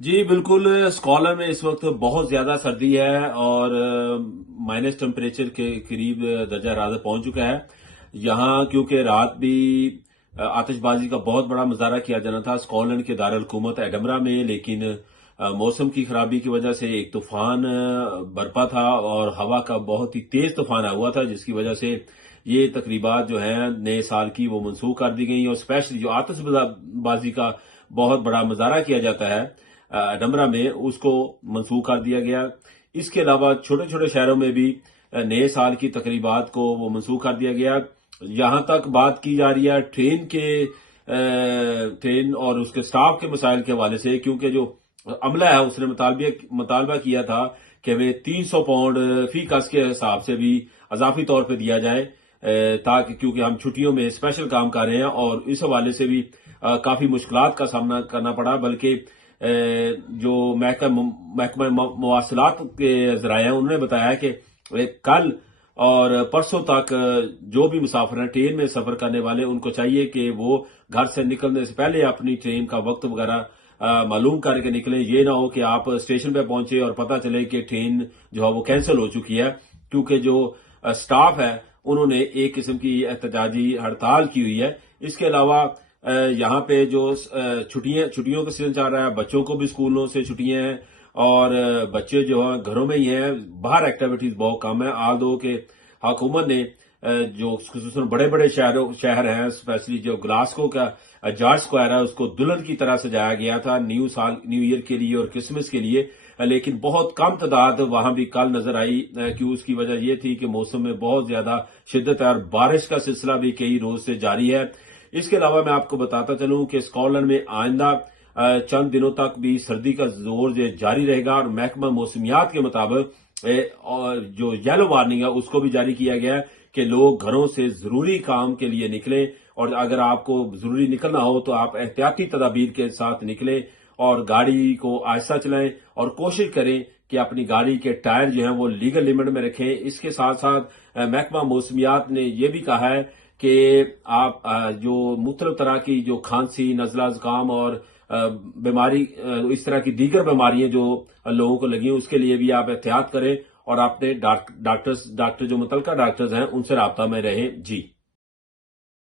जी बिल्कुल, स्कॉलर में इस वक्त बहुत ज्यादा सर्दी है और माइनस टेम्परेचर के करीब दर्जा हरारत पहुंच चुका है। यहाँ क्योंकि रात भी आतिशबाजी का बहुत बड़ा मुजाहरा किया जाना था स्कॉटलैंड के दारुल हुकूमत एडनबरा में, लेकिन मौसम की खराबी की वजह से एक तूफान बरपा था और हवा का बहुत ही तेज तूफान आया हुआ था, जिसकी वजह से ये तकरीबात जो हैं नए साल की वो मनसूख कर दी गई और स्पेशली जो आतिशबाजी का बहुत बड़ा मुजाहरा किया जाता है एडनबरा में, उसको मनसूख कर दिया गया। इसके अलावा छोटे छोटे शहरों में भी नए साल की तकरीबात को वो मनसूख कर दिया गया। यहाँ तक बात की जा रही है ट्रेन और उसके स्टाफ के मसाइल के हवाले से, क्योंकि जो अमला है उसने मुतालबा किया था कि हमें 300 पाउंड फी कस के हिसाब से भी अजाफी तौर पर दिया जाए, ताकि क्योंकि हम छुट्टियों में स्पेशल काम कर रहे हैं और इस हवाले से भी काफी मुश्किलात का सामना करना पड़ा। बल्कि जो महकमा मवासिलात के जराए हैं उन्होंने बताया कि कल और परसों तक जो भी मुसाफिर हैं ट्रेन में सफर करने वाले, उनको चाहिए कि वो घर से निकलने से पहले अपनी ट्रेन का वक्त वगैरह मालूम करके निकलें। ये ना हो कि आप स्टेशन पे पहुंचे और पता चले कि ट्रेन जो है वो कैंसिल हो चुकी है, क्योंकि जो स्टाफ है उन्होंने एक किस्म की एहतजाजी हड़ताल की हुई है। इसके अलावा यहाँ पे जो छुट्टियों का सीजन चल रहा है, बच्चों को भी स्कूलों से छुट्टियां हैं और बच्चे जो हैं घरों में ही हैं, बाहर एक्टिविटीज बहुत कम है। आल दो के हुकूमत ने जो खुसूसन बड़े बड़े शहर हैं, स्पेशली जो ग्लासगो का जॉर्ज स्क्वायर है, उसको दुल्हन की तरह सजाया गया था न्यू ईयर के लिए और क्रिसमस के लिए, लेकिन बहुत कम तादाद वहां भी कल नजर आई। कि उसकी वजह यह थी कि मौसम में बहुत ज्यादा शिद्दत है और बारिश का सिलसिला भी कई रोज से जारी है। इसके अलावा मैं आपको बताता चलूं कि स्कॉटलैंड में आइंदा चंद दिनों तक भी सर्दी का जोर जारी रहेगा और महकमा मौसमियात के मुताबिक और जो येलो वार्निंग है उसको भी जारी किया गया है कि लोग घरों से जरूरी काम के लिए निकलें और अगर आपको जरूरी निकलना हो तो आप एहतियाती तदाबीर के साथ निकलें और गाड़ी को आहिस्ता चलाएं और कोशिश करें कि अपनी गाड़ी के टायर जो हैं वो लीगल लिमिट में रखें। इसके साथ साथ महकमा मौसमियात ने यह भी कहा है कि आप जो मुख्तलिफ तरह की जो खांसी, नजला, जुकाम और बीमारी, इस तरह की दीगर बीमारियां जो लोगों को लगी उसके लिए भी आप एहतियात करें और अपने डॉक्टर जो मुतल्लिका डॉक्टर्स हैं उनसे राब्ता में रहें। जी।